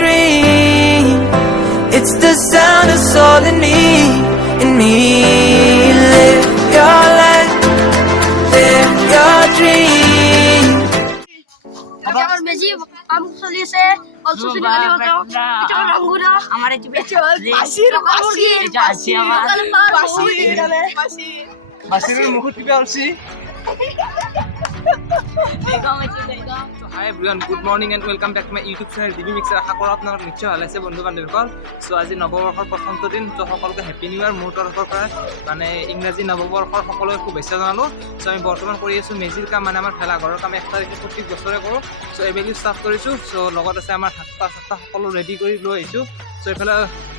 dream. It's the sound of soul in me. Live your life, live your dream. আমার মেজি কাম চলি আছে অলসো সিনেমালি বাজাও এটা রঙ্গুরা আমার এই বাসির এটা আছে আমার বাসিরের মুখ টিপে আসছি hi everyone good morning and welcome back to my YouTube channel DB mixer আশা কৰোঁ আপোনালোক নিশ্চয় ভাল আছে বন্ধু বান্ধৱীসকল চ' আজি নৱবৰ্ষৰ প্ৰথমটো দিন তো সকলোকে হেপী নিউ ইয়াৰ মোৰ তৰফৰ পৰা মানে ইংৰাজী নৱবৰ্ষৰ সকলোকে শুভেচ্ছা জনালোঁ চ' আমি বৰ্তমান কৰি আছোঁ মেজিৰ কাম মানে আমাৰ ভেলাঘৰৰ কাম 1 তাৰিখে প্ৰত্যেক বছৰে কৰোঁ চ' এইবেলি ষ্টাৰ্ট কৰিছোঁ চ' লগত আছে আমাৰ হাত্তা চাত্তা সকলো ৰেডি কৰি লৈ আহিছোঁ চ' এইফালে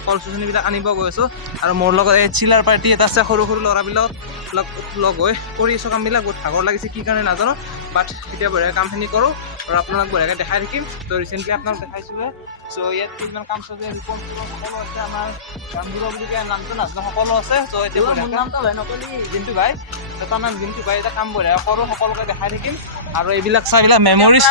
কল চুচনিবিলাক আনিব গৈছোঁ আৰু মোৰ লগত এই চিলাৰ পাৰ্টি এটা আছে সৰু সৰু ল'ৰাবিলাক লগ হৈ কৰি আছোঁ কামবিলাক বহুত ভাগৰ লাগিছে কি কাৰণে নাজানো বাট এতিয়া বঢ়িয়া কামখিনি কৰোঁ আৰু আপোনালোক বঢ়িয়াকৈ দেখাই থাকিম তো ৰিচেণ্টলি আপোনাক দেখাইছোঁহে চ' ইয়াত কিছুমান কাম চলি ৰিপৰ্ট সকলো আছে আমাৰ গামবুঢ়া বুলি কোৱা নামটো নাজানো সকলো আছে চ' এতিয়া জিন্তু ভাই তাৰ নাম জিন্তু ভাই এটা কাম বঢ়িয়া কৰোঁ সকলোকে দেখাই থাকিম আৰু এইবিলাক চাইবিলাক মেমৰিজ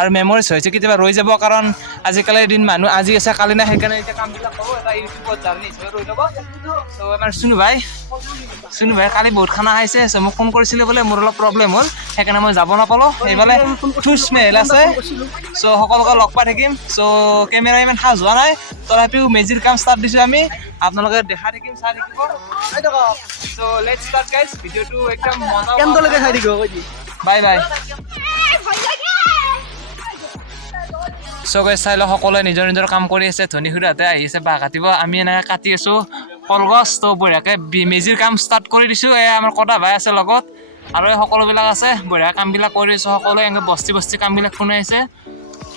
আৰু মেমৰিজ হৈছে কেতিয়াবা ৰৈ যাব কাৰণ আজিকালিৰ দিন মানুহ আজি আছে কালি নাই সেইকাৰণে এতিয়া কামবিলাক কৰোঁ এটা ইউটিউবত জাৰ্নি হিচাপে ৰৈ ল'ব চ' আমাৰ চুনু ভাই কালি বহুত খানা খাইছে চ' মোক ফোন কৰিছিলে বোলে মোৰ অলপ প্ৰব্লেম হ'ল সেইকাৰণে মই যাব নাপালোঁ সেইফালে টু স্মেল আছে চ' সকলোকে লগ পাই থাকিম চ' কেমেৰা ইমান সাজ হোৱা নাই তথাপিও মেজিৰ কাম ষ্টাৰ্ট দিছোঁ আমি আপোনালোকে দেখাই থাকিম চাই থাকিব চ' লেটছ ষ্টাৰ্ট গাইজ ভিডিঅ'টো একদম মজা বাই বাই চ' গাইজ চাই লওক সকলোৱে নিজৰ নিজৰ কাম কৰি আছে ধনী খুৰাহঁতে আহি আছে বাঁহ কাটিব আমি এনেকৈ কাটি আছোঁ কলগছ তো বঢ়িয়াকৈ মেজিৰ কাম ষ্টাৰ্ট কৰি দিছোঁ এই আমাৰ কটা ভাই আছে লগত আৰু এই সকলোবিলাক আছে বঢ়িয়া কামবিলাক কৰি আছোঁ সকলোৱে এনেকৈ বস্তি কামবিলাক শুনাই আছে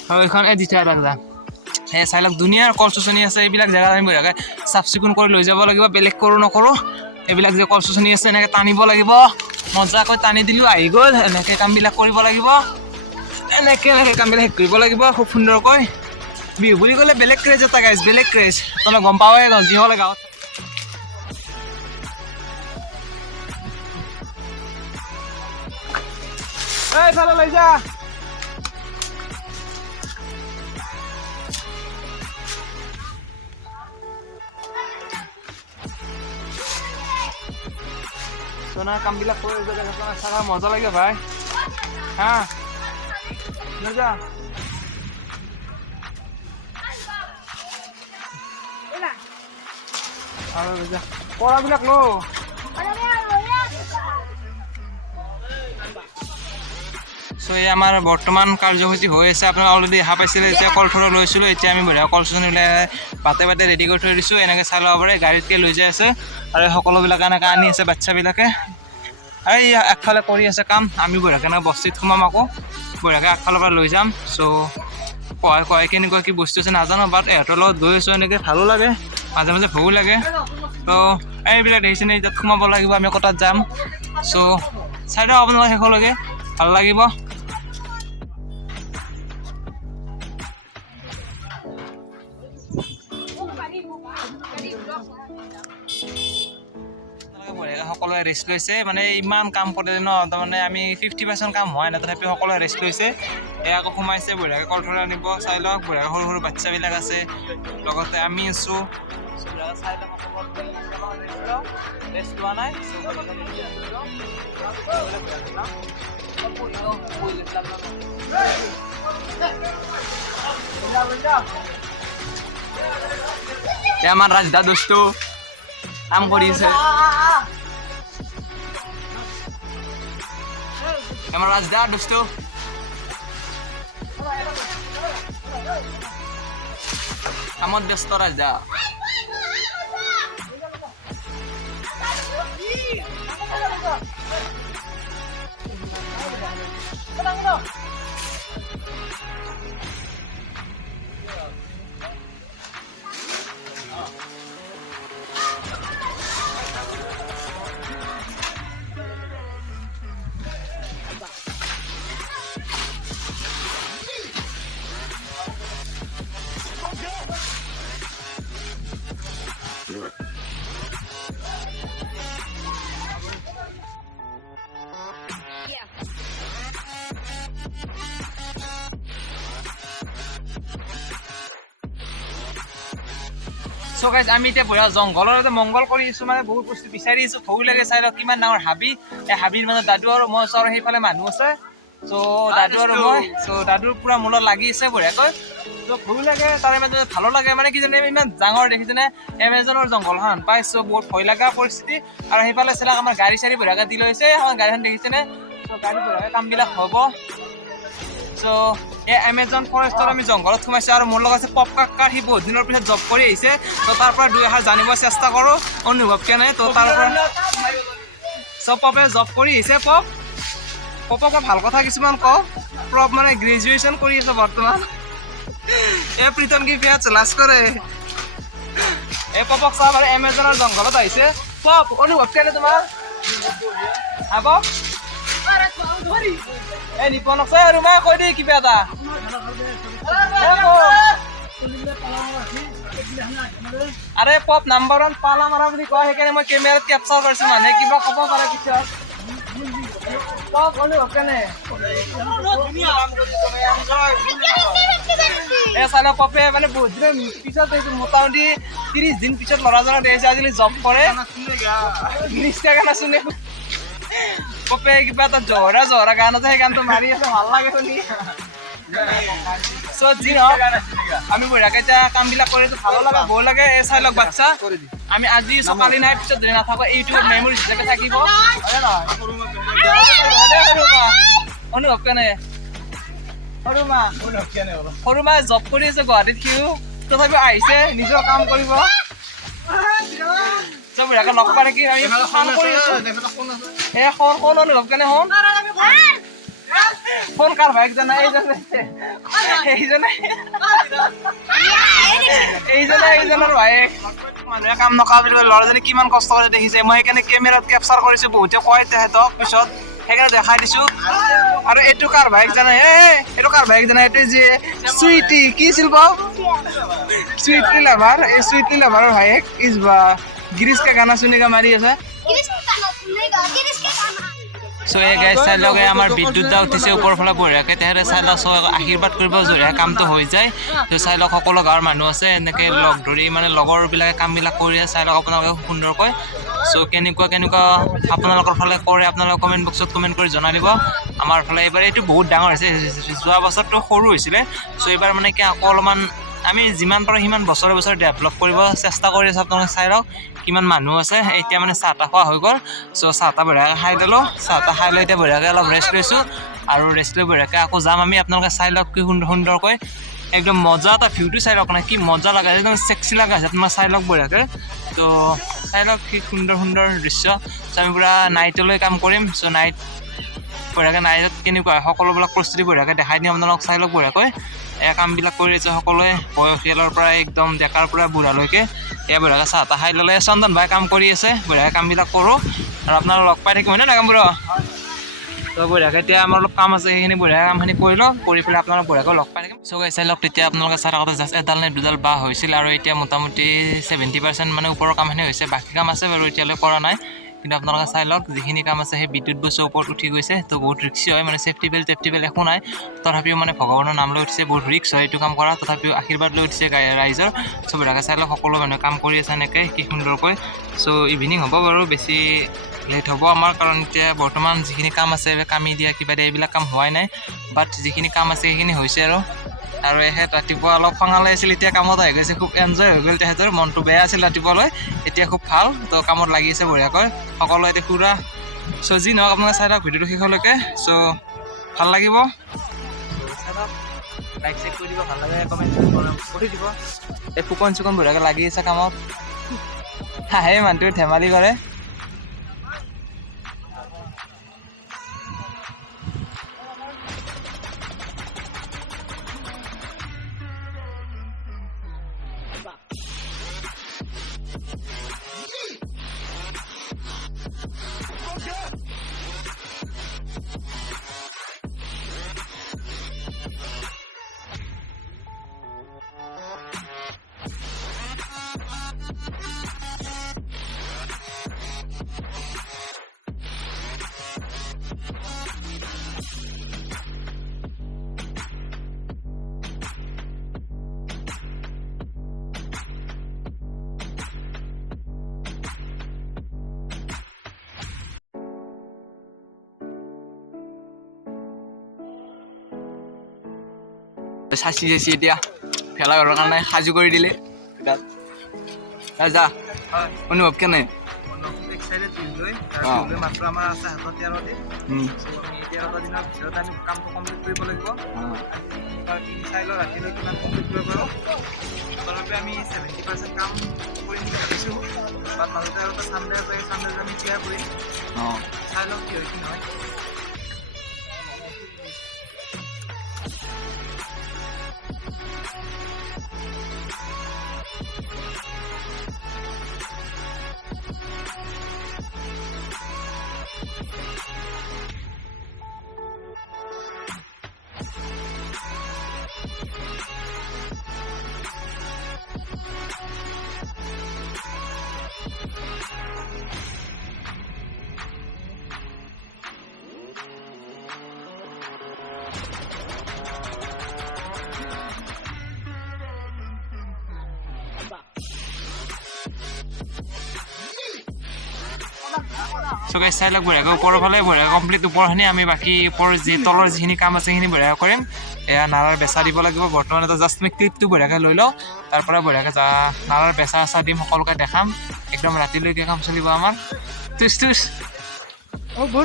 আৰু এইখন এই দি থোৱা ৰাখা এই চাই লওক দুনিয়াৰ কল চুচনি আছে এইবিলাক জেগাত আমি বঢ়িয়াকৈ চাফ চিকুণ কৰি লৈ যাব লাগিব বেলেগ কৰোঁ নকৰোঁ এইবিলাক যে কল চুচনি আছে এনেকৈ টানিব লাগিব মজাকৈ টানি দিলোঁ আহি গ'ল এনেকৈ কামবিলাক কৰিব লাগিব এনেকৈ কামবিলাক শেষ কৰিব লাগিব খুব সুন্দৰকৈ বিহু বুলি ক'লে বেলেগ ক্ৰেজ এটা গাইজ বেলেগ ক্ৰেজ তই গম পাৱেই ন যিসকলে গাঁৱত এইফালে লৈ যা সোনাৰ কামবিলাক কৰি চাৰা মজা লাগে ভাই হা লৈ যা আৰু লৈ যা কৰাবিলাক ল চ' এই আমাৰ বৰ্তমান কাৰ্যসূচী হৈ আছে আপোনালোকে অলৰেডি দেখা পাইছিলে এতিয়া কলঠৰা লৈছিলোঁ এতিয়া আমি বঢ়িয়া কল চুচনি ওলাই বাটে ৰেডি কৰি থৈ দিছোঁ এনেকৈ চাই ল'ব পাৰে গাড়ীতকৈ লৈ যাই আছে আৰু সকলোবিলাক এনেকৈ আনি আছে বাচ্ছাবিলাকে আৰু এই আগফালে কৰি আছে কাম আমি বঢ়িয়াকৈ এনেকৈ বস্তিত সোমাম আকৌ বঢ়িয়াকৈ আগফালৰ পৰা লৈ যাম চ' কয় কেনেকুৱা কি বস্তু আছে নাজানো বাট ইহঁতৰ লগত গৈ আছোঁ এনেকৈ ভালো লাগে মাজে মাজে ভয়ো লাগে তো এইবিলাক দেখিছেনে তাত সোমাব লাগিব আমি আকৌ তাত যাম চ' চাই দিয়ক আপোনালোকে শেষলৈকে ভাল লাগিব সকলোৱে ৰেষ্ট লৈছে মানে ইমান কাম কৰে ন তাৰমানে আমি 50% কাম হোৱা নাই তথাপি সকলোৱে ৰেষ্ট লৈছে এই আকৌ সোমাইছে বঢ়িয়াকৈ কলঠৰা নিব চাই লওক বঢ়িয়াকৈ সৰু সৰু বাচ্ছাবিলাক আছে লগতে আমি আছোঁ চাই লওক ৰেষ্ট লোৱা নাই আমাৰ ৰাজদা দোস্তটো কাম কৰি আছে আমাৰ ৰাজদা দোস্ত আমাৰ ব্যস্ত ৰাজদা চ' গাইজ আমি এতিয়া বঢ়িয়া জংঘলৰ মংগল কৰি আছোঁ মানে বহুত বস্তু বিচাৰি আছোঁ ভয় লাগে চাই লওক কিমান ডাঙৰ হাবি এই হাবিৰ মানে দাদু আৰু মই আছোঁ আৰু সেইফালে মানুহ আছে চ' দাদু আৰু মই চ' দাদুৰ পুৰা মূলত লাগি আছে বঢ়িয়াকৈ চ' ভয় লাগে তাৰে মাজতে ভালো লাগে মানে কি জানে ইমান ডাঙৰ দেখিছেনে এমেজনৰ জংঘলখন পাইছোঁ বহুত ভয় লগা পৰিস্থিতি আৰু সেইফালে চাওক আমাৰ গাড়ী চাড়ী বঢ়িয়াকৈ দি লৈছে আমাৰ গাড়ীখন দেখিছেনে চ' গাড়ী বঢ়িয়াকৈ কামবিলাক হ'ব চ' এই এমেজন ফৰেষ্টত আমি জংঘলত সোমাইছোঁ আৰু মোৰ লগত আছে পপ কাকাৰ সি বহুত দিনৰ পিছত জব কৰি আহিছে ত' তাৰ পৰা 2 এষাৰ জানিব চেষ্টা কৰোঁ অনুভৱ কেনে ত' তাৰ পৰা চ' পপে জব কৰি আহিছে পপক মই ভাল কথা কিছুমান কওঁ পপ মানে গ্ৰেজুৱেশ্যন কৰি আছে বৰ্তমান এই প্ৰীতম কি পিয়াজ লাজ কৰে এই পপক চাওক আৰু এমেজনৰ জংঘলত আহিছে পপ অনুভৱ কেনে তোমাৰ হ'ব এই নিপনক চাই আৰু মই কৈ দিম কিবা এটা আৰে পপ নাম্বাৰ 1 পালা মাৰা বুলি কোৱা সেইকাৰণে মই কেমেৰাত কেপচাৰ কৰিছোঁ মানুহে কিবা ক'ব পাৰে পিছত পপ অনুভৱ কেনে এই চাই লওক পপে মানে বহুত দিনৰ পিছত মোটামুটি 30 দিন পিছত ল'ৰাজনক দেখিছে আজিকালি জব কৰে ইনষ্টাগ্ৰাম শুনে পপে কিবা এটা জহৰা গান আছে সেই গানটো মাৰি আছে ভাল লাগে শুনি চ' যি নহওক আমি বঢ়িয়াকৈ এতিয়া কামবিলাক কৰি আছোঁ ভালো লাগে ভয় লাগে এই চাই লওক বাচ্ছা আমি আজি চকালি নাই পিছত যদি নাথাকোঁ ইউটিউব মেমৰি হিচাপে থাকিব অনুভৱ কেনে সৰু মা জব কৰি আছে গুৱাহাটীত সিও তথাপিও আহিছে নিজৰ কাম কৰিব চব বঢ়িয়াকৈ লগ পাই থাকি আমি কাম কৰি আছোঁ এই সোণ অনুভৱ কেনে ফোন কাৰ ভাইক জানা এইজনৰ ভাইক মানুহে কাম নকৰা বুলি কয় ল'ৰাজনে কিমান কষ্ট কৰি দেখিছে মই সেইকাৰণে কেমেৰাত কেপচাৰ কৰিছোঁ বহুতে কয় তেহেঁতক পিছত সেইকাৰণে দেখাই দিছোঁ আৰু এইটো কাৰ ভাইক জানা এইটো কাৰ ভাইক জানা এইটো যে চুইটি কি আছিল বাৰু চুইটি লাভাৰ এই চুইটি লাভাৰৰ ভাইক ইজ বা গিৰিশকা গানা শুনিকা মাৰি আছে চ' এই গাইজ চাই লগে আমাৰ বিদ্যুৎ দা উঠিছে ওপৰৰ ফালে বঢ়িয়াকৈ তেহেঁতে চাই লওক আশীৰ্বাদ কৰিব জৰিয়া কামটো হৈ যায় ত' চাই লওক সকলো গাঁৱৰ মানুহ আছে এনেকৈ লগ ধৰি মানে লগৰবিলাকে কামবিলাক কৰি আছে চাই লওক আপোনালোকে সুন্দৰকৈ চ' কেনেকুৱা আপোনালোকৰ ফালে কৰে আপোনালোকে কমেণ্ট বক্সত কমেণ্ট কৰি জনাই দিব আমাৰ ফালে এইবাৰ এইটো বহুত ডাঙৰ হৈছে যোৱা বছৰটো সৰু হৈছিলে চ' এইবাৰ মানে কি আকৌ অলপমান আমি যিমান পাৰোঁ সিমান বছৰে ডেভেলপ কৰিব চেষ্টা কৰি আছোঁ আপোনালোকে চাই লওক কিমান মানুহ আছে এতিয়া মানে চাহ তাহ খোৱা হৈ গ'ল চ' চাহ তাহ বঢ়িয়াকৈ খাই দিলোঁ চাহ তাহ খাই লৈ এতিয়া বঢ়িয়াকৈ অলপ ৰেষ্ট লৈছোঁ আৰু ৰেষ্ট লৈ বঢ়িয়াকৈ আকৌ যাম আমি আপোনালোকে চাই লওক কি সুন্দৰকৈ একদম মজা এটা ভিউটো চাই লওক না কি মজা লগা একদম চেক্সি লগা আছে আপোনালোকে চাই লওক বঢ়িয়াকৈ তো চাই লওক কি সুন্দৰ দৃশ্য চ' আমি পূৰা নাইটলৈ কাম কৰিম চ' নাইট বঢ়িয়াকৈ নাইটত কেনেকুৱা সকলোবিলাক প্ৰস্তুতি বঢ়িয়াকৈ দেখাই দিম আপোনালোকক চাই লওক বঢ়িয়াকৈ এয়া কামবিলাক কৰি আছে সকলোৱে বয়সীয়ালৰ পৰা একদম ডেকাৰ পৰা বুঢ়ালৈকে এয়া বঢ়িয়াকৈ চাহ তাহ খাই ল'লে চন্দন ভাই কাম কৰি আছে বঢ়িয়াকৈ কামবিলাক কৰোঁ আৰু আপোনালোক লগ পাই থাকিব হয়নে নাই কামবোৰ তো বঢ়িয়াকৈ এতিয়া আমাৰ অলপ কাম আছে সেইখিনি বঢ়িয়াকৈ কামখিনি কৰি লওঁ কৰি পেলাই আপোনালোক বঢ়িয়াকৈ লগ পাই থাকিম চ' গাইজ চাই লওক তেতিয়া আপোনালোকে চাই থাকোঁতে জাষ্ট এডাল নে দুডাল বাঁহ হৈছিল আৰু এতিয়া মোটামুটি 70% মানে ওপৰৰ কামখিনি হৈছে বাকী কাম আছে বাৰু এতিয়ালৈ কৰা নাই কিন্তু আপোনালোকে চাই লওক যিখিনি কাম আছে সেই বিদ্যুৎ বস্তুৰ ওপৰত উঠি গৈছে তো বহুত ৰিক্সি হয় মানে ছেফটি বেল্ট একো নাই তথাপিও মানে ভগৱানৰ নাম লৈ উঠিছে বহুত ৰিক্স হয় এইটো কাম কৰা তথাপিও আশীৰ্বাদ লৈ উঠিছে ৰাইজৰ চ' বঢ়িয়াকৈ চাই লওক সকলো মানুহে কাম কৰি আছে এনেকৈ কি সুন্দৰকৈ চ' ইভিনিং হ'ব বাৰু বেছি লেট হ'ব আমাৰ কাৰণ এতিয়া বৰ্তমান যিখিনি কাম আছে কামি দিয়া কিবা দিয়া এইবিলাক কাম হোৱাই নাই বাট যিখিনি কাম আছে সেইখিনি হৈছে আৰু এখেত ৰাতিপুৱা অলপ খঙালে আছিল এতিয়া কামত আহি গৈছে খুব এনজয় হৈ গ'ল তেখেতৰ মনটো বেয়া আছিল ৰাতিপুৱালৈ এতিয়া খুব ভাল তো কামত লাগি আছে বঢ়িয়াকৈ সকলোৱে এতিয়া পুৰা চ' যি নহওক আপোনালোকে চাই লওক ভিডিঅ'টো শেষলৈকে চ' ভাল লাগিব লাইক চাইক কৰি দিব ভাল লাগে কমেণ্ট কৰি দিব এই ফুকন চুকন বঢ়িয়াকৈ লাগি আছে কামত হাঁহে মানুহটোৱে ধেমালি কৰে চাচি চাচি এতিয়া ভেলাঘৰৰ কাৰণে সাজু কৰি দিলে যা অনুভৱ কেনে মাত্ৰ আমাৰ আছে হাতত 13 দিন আমি 13 দিনৰ ভিতৰত আমি কামটো কমপ্লিট কৰিব লাগিব চাই লওঁ ৰাতিলৈ কিমান কমপ্লিট কৰিব পাৰোঁ তথাপি আমি 70% কাম কৰিম বুলি ভাবিছোঁ বাট মাজতে আৰু চানডে আছে চানডে আমি ক্লিয়াৰ কৰিম চাই লওঁ কি হয় কি নহয় So guys, চাই লওক বঢ়িয়াকৈ ওপৰৰ ফালে বঢ়িয়া কমপ্লিট ওপৰখিনি আমি বাকী ওপৰৰ যি তলৰ যিখিনি কাম আছে সেইখিনি বঢ়িয়া কৰিম এয়া নাৰাৰ বেচা দিব লাগিব বৰ্তমান এটা জাষ্ট আমি ক্লিপটো বঢ়িয়াকৈ লৈ লওঁ তাৰ পৰা বঢ়িয়াকৈ নাৰাৰ বেচা চেচা দিম সকলোকে দেখাম একদম ৰাতিলৈকে কাম চলিব আমাৰ তুচ তুচ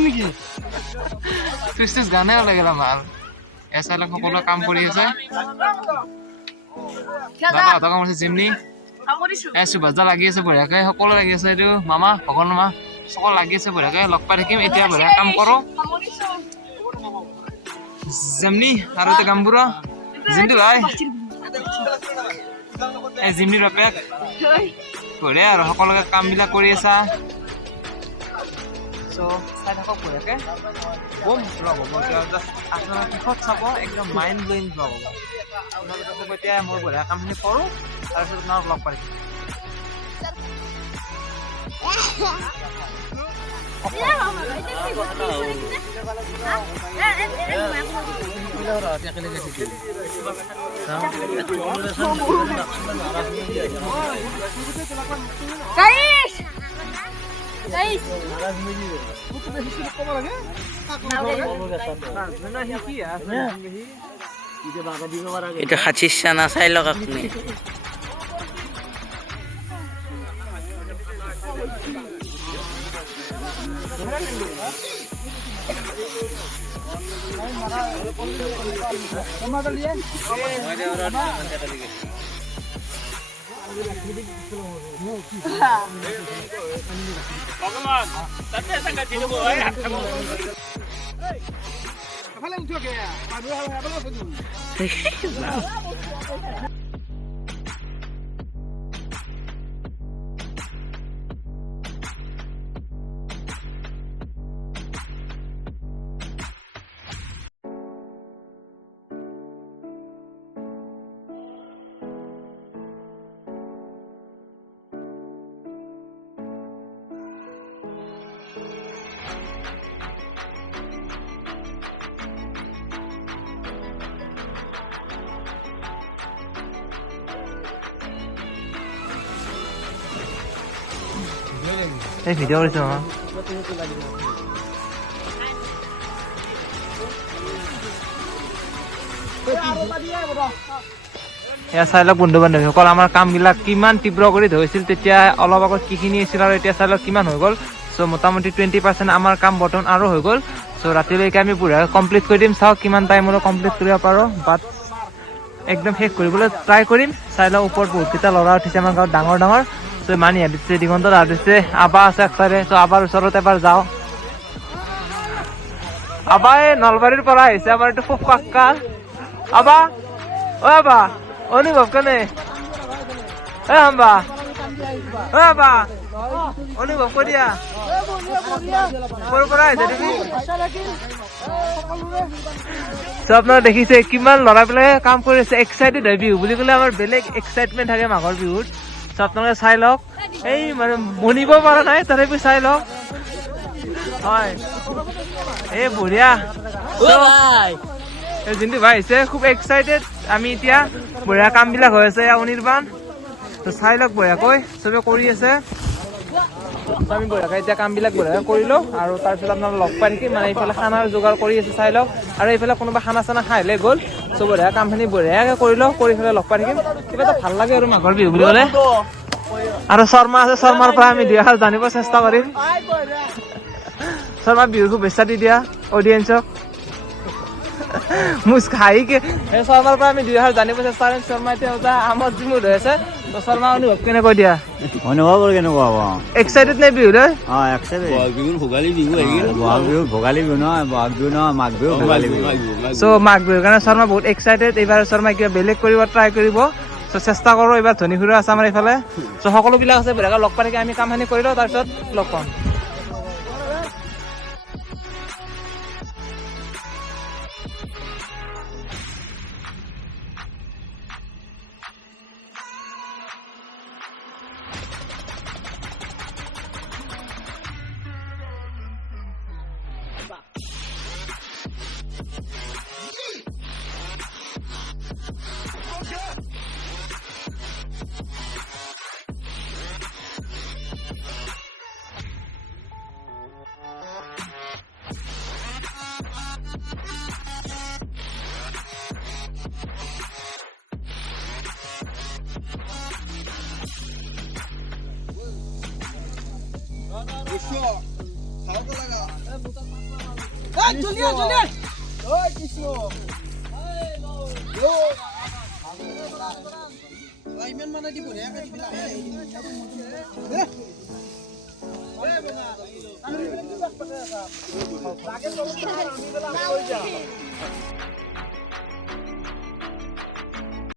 নেকি তুচ তুচ গানে ওলাই গ'ল আমাৰ এয়া চাই লওক সকলোৱে কাম কৰি আছে দাদাহঁতৰ কাম আছে জিমনি সুভাষদা লাগি আছে বঢ়িয়াকৈ সকলো লাগি আছে এইটো মামা ভগৱান মামা সকলো লাগি আছে বঢ়িয়াকৈ লগ পাই থাকিম এতিয়া বঢ়িয়া কাম কৰোঁ জিমনি আৰু এটা গাম্বুৰা জিমটো ভাই এই জিমনিৰ বাপেক বঢ়িয়া আৰু সকলোকে কামবিলাক কৰি আছা চ' চাই থাকক বঢ়িয়াকৈ বম ব্লগ হ'ব এতিয়া জাষ্ট আপোনালোকে শেষত চাব একদম মাইণ্ড ব্লয়িং ব্লগ হ'ব আপোনালোকে এতিয়া মই বঢ়িয়া কামখিনি কৰোঁ তাৰপিছত আপোনাক লগ পাই এটা খাচিস না চাই লওক আপুনি এই ভিডিঅ' কৰিছোঁ মামা এয়া চাই লওক বন্ধু বান্ধৱীসকল আমাৰ কামবিলাক কিমান তীব্ৰ কৰি ধৰিছিল তেতিয়া অলপ আগত কিখিনি আছিল আৰু এতিয়া চাই লওক কিমান হৈ গ'ল চ' মোটামুটি 20% আমাৰ কাম বৰ্তমান আৰু হৈ গ'ল চ' ৰাতিলৈকে আমি পুৰা কমপ্লিট কৰি দিম চাওক কিমান টাইমলৈ কমপ্লিট কৰিব পাৰোঁ বাট একদম শেষ কৰিবলৈ ট্ৰাই কৰিম চাই লওক ওপৰত বহুতকেইটা ল'ৰা উঠিছে আমাৰ গাঁৱত ডাঙৰ ডাঙৰ চ' মানি দিছে দিগন্ত দিছে আবা আছে একচাইডে চ' আবাৰ ওচৰত এবাৰ যাওঁ আবা এই নলবাৰীৰ পৰা আহিছে আমাৰ এইটো খুব কাক্কা আবা অ আবা অনুভৱ কেনে আম্বা অ আবা অনুভৱ কৰিয়া ক'ৰ পৰা আহিছে তুমি চ' আপোনালোকে দেখিছে কিমান ল'ৰাবিলাকে কাম কৰি আছে এক্সাইটেড হয় বিহু বুলি ক'লে আমাৰ বেলেগ এক্সাইটমেণ্ট থাকে মাঘৰ বিহুত চ' আপোনালোকে চাই লওক এই মানে মনিব পৰা নাই তথাপি চাই লওক হয় এই বঢ়িয়া যোনটো ভাই আহিছে খুব এক্সাইটেড আমি এতিয়া বঢ়িয়া কামবিলাক হৈ আছে অনিৰ্বাণ তো চাই লওক বঢ়িয়াকৈ চবে কৰি আছে আমি বঢ়িয়াকৈ এতিয়া কামবিলাক বঢ়িয়াকৈ কৰিলোঁ আৰু তাৰপিছত আপোনাক লগ পাই থাকিম মানে এইফালে খানাৰ যোগাৰ কৰি আছে চাই লওক আৰু এইফালে কোনোবা খানা চানা খাই লৈ গ'ল চ' বঢ়িয়া কামখিনি বঢ়িয়াকৈ কৰিলোঁ কৰি পেলাই লগ পাই থাকিম কিবা এটা ভাল লাগে আৰু মাঘৰ বিহু বুলি ক'লে আৰু শৰ্মা আছে শৰ্মাৰ পৰা আমি 2 এষাৰ জানিব চেষ্টা কৰিম শৰ্মা বিহুৰ শুভেচ্ছা দি দিয়া অডিয়েঞ্চক মুস্কাহিকে শৰ্মাৰ পৰা আমি 2 এষাৰ জানিব চেষ্টা কৰিম শৰ্মা এতিয়া আমাৰ জিমুত হৈ আছে শৰ্মা অনুভৱ কেনেকৈ দিয়া অনুভৱ কেনেকুৱা হ'ব এক্সাইটেড নে বিহুলৈ ভোগালী বিহু ভোগালী বিহু নহয় বহাগ বিহু নহয় মাঘ বিহু ভোগালী বিহু চ' মাঘ বিহুৰ কাৰণে শৰ্মা বহুত এক্সাইটেড এইবাৰ শৰ্মা কিবা বেলেগ কৰিব ট্ৰাই কৰিব চ' চেষ্টা কৰোঁ এইবাৰ ধনী ফুৰা আছে আমাৰ এইফালে চ' সকলোবিলাক আছে বেলেগে লগ পাই থাকি আমি কামখিনি কৰি লওঁ তাৰপিছত লগ পাম